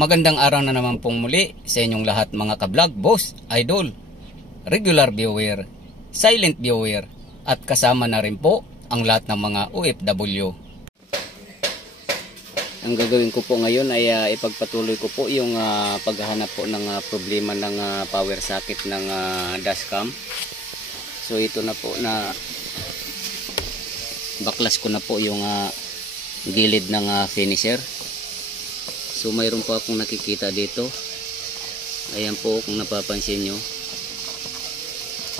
Magandang araw na naman pong muli sa inyong lahat mga ka-vlog, boss, idol, regular viewer, silent viewer, at kasama na rin po ang lahat ng mga OFW. Ang gagawin ko po ngayon ay ipagpatuloy ko po yung paghahanap po ng problema ng power socket ng dashcam. So ito na po na baklas ko na po yung gilid ng finisher. So mayroon po akong nakikita dito. Ayan po, kung napapansin nyo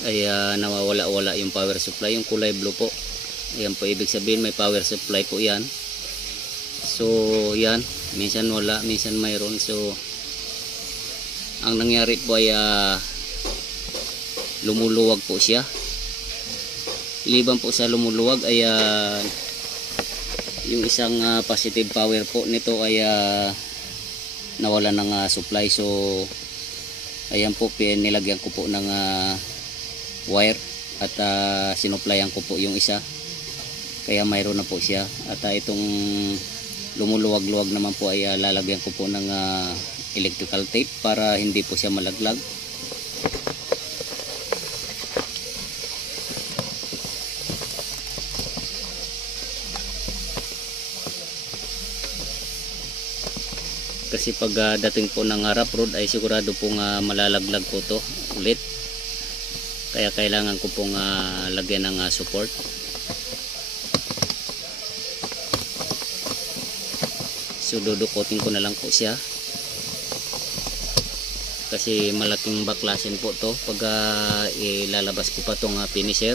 ay nawawala-wala yung power supply, yung kulay blue po. Ayan po, ibig sabihin may power supply po yan. So yan, minsan wala, minsan mayroon. So ang nangyari po ay lumuluwag po siya. Liban po sa lumuluwag ay yung isang positive power po nito ay nawala ng supply. So ayan po, nilagyan ko po ng wire at sinuplayan ko po yung isa, kaya mayroon na po siya. At itong lumuluwag-luwag naman po ay lalagyan ko po ng electrical tape para hindi po siya malaglag. Kasi pag dating po ng rough road ay sigurado pong malalaglag po to ulit. Kaya kailangan ko pong lagyan ng support. So dudukutin ko na lang po siya. Kasi malaking baklasin po to pag ilalabas ko pa tong finisher.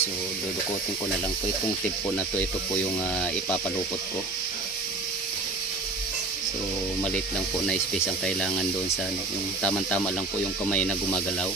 So dudukutin ko na lang po itong tip po na to. Ito po yung ipapalupot ko. So maliit lang po na space ang kailangan doon sa yung tamang-tama lang po yung kamay na gumagalaw.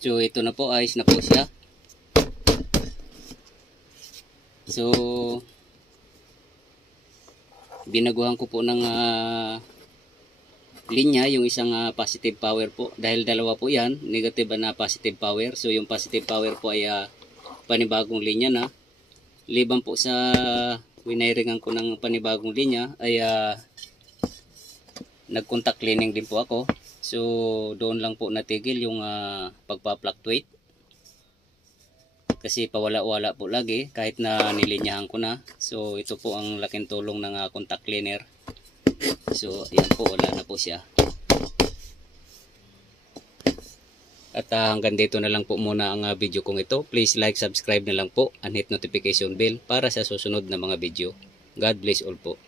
So ito na po, ayos na po siya. So binaguhan ko po ng linya yung isang positive power po, dahil dalawa po yan, negative na positive power. So yung positive power po ay panibagong linya na. Liban po sa winiringan ko ng panibagong linya ay nag-contact cleaning din po ako. So doon lang po natigil yung pagpa-fluctuate. Kasi pawala-wala po lagi kahit na nilinyahan ko na. So ito po ang laking tulong ng contact cleaner. So ayan po, wala na po siya. At hanggang dito na lang po muna ang video kong ito. Please like, subscribe na lang po and hit notification bell para sa susunod na mga video. God bless all po.